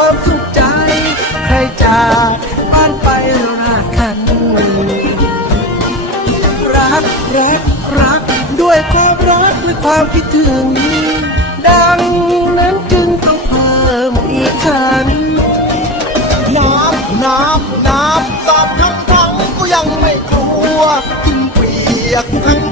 ความสุขใจ ใครจากบ้านไปเราหน้าคัน รักรักรัก ด้วยความรักด้วยความคิดถึง ดังนั้นจึงต้องเพิ่มอีกคันน้ำน้ำน้ำสาบทั้งทั้งก็ยังไม่กลัวถึงเปียกทั้ง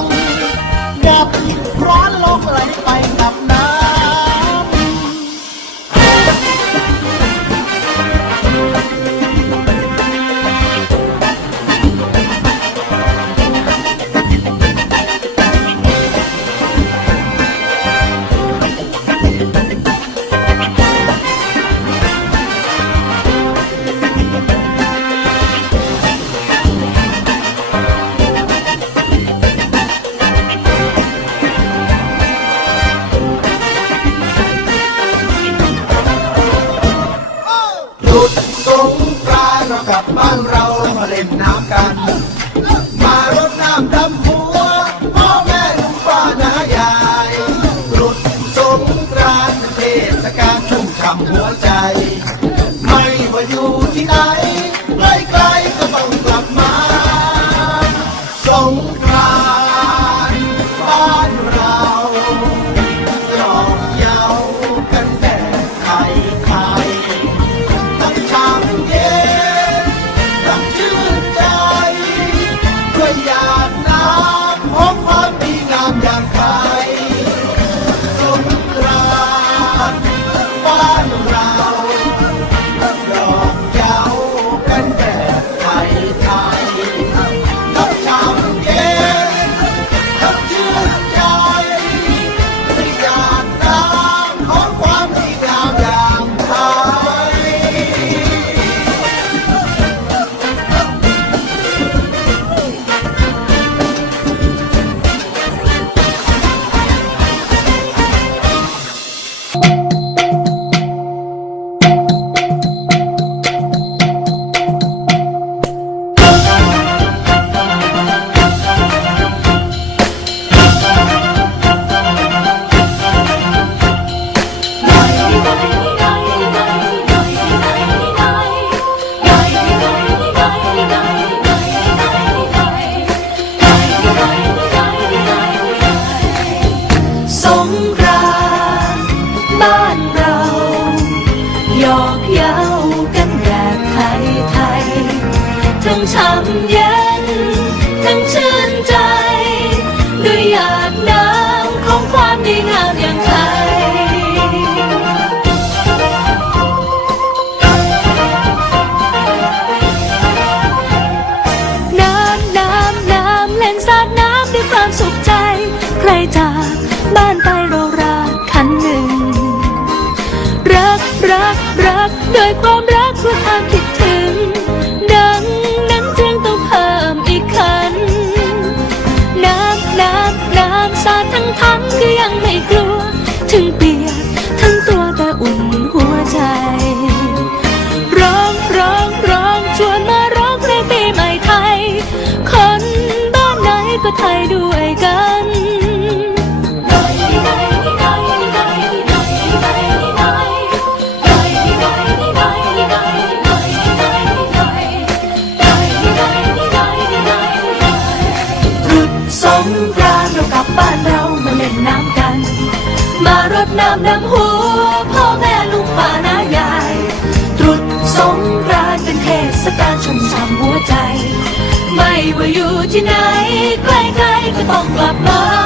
งดับร้อนลงไหลไป เราหยอกเย้ากันแบบไทยไทยทั้งช้ำเย็นทั้งชื่น ว่าอยู่ที่ไหนใกล้ๆก็ต้องกลับมา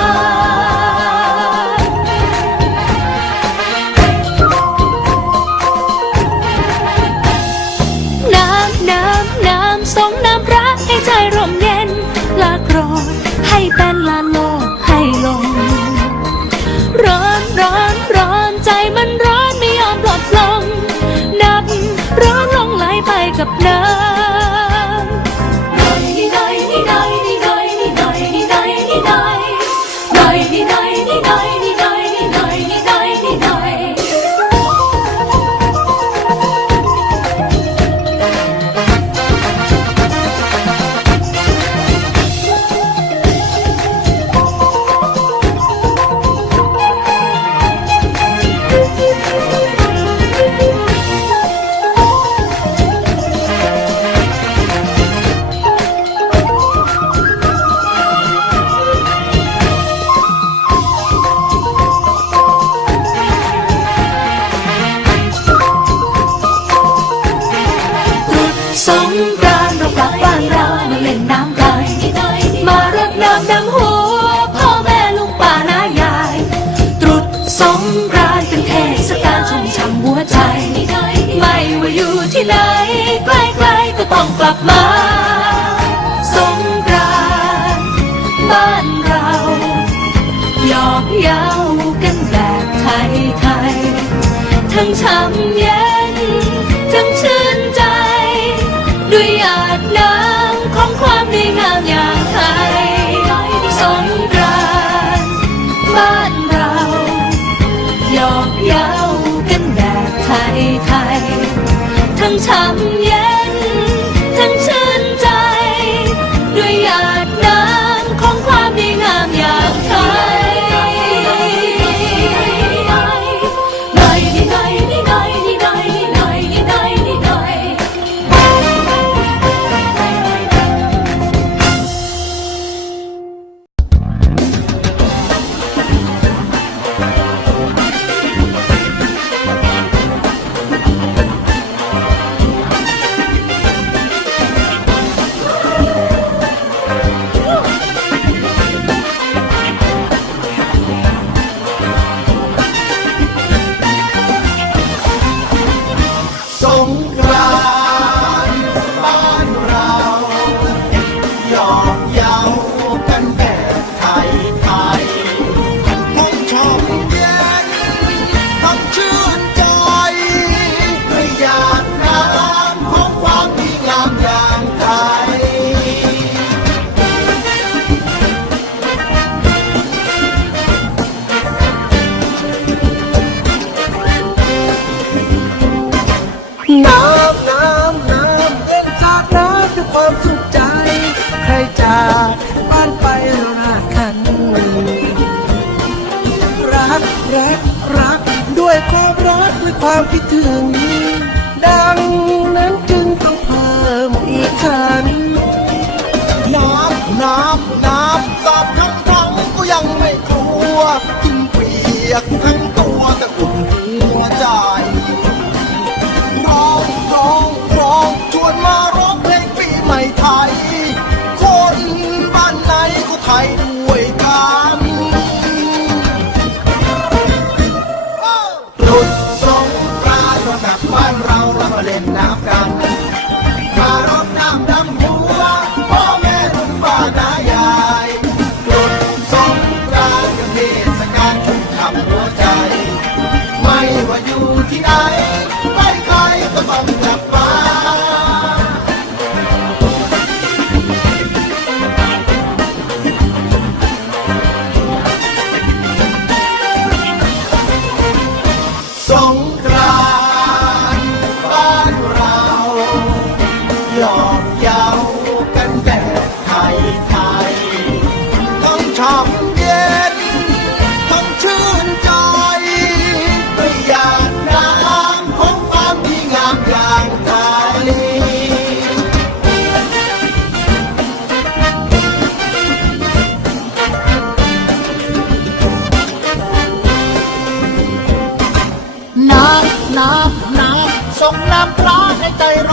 ใกล้ๆก็ต้องกลับมาสงกรานบ้านเราหยอกเย้ากันแบบไทยๆทั้งช้ำเย็นทั้งชื่นใจ ด้วยหยาดน้ำของความดีงามยา รักรัก ด้วยความรักและความคิดถึง ดังนั้นจึงต้องเพิ่มอีกชั้นน้ำน้ำน้ำสอบทั้งทั้งก็ยังไม่กลัวจึงเปียกทั้ง vuelta de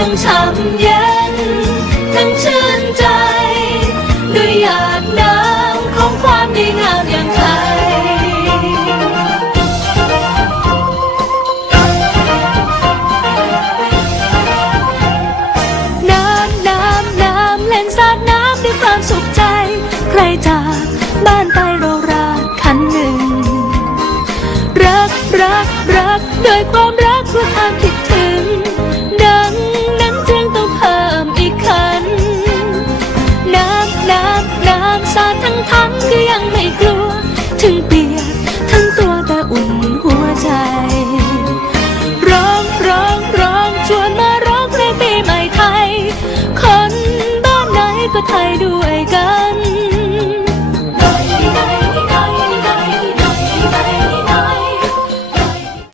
ทั้องทำเย็นทั้งชื่อ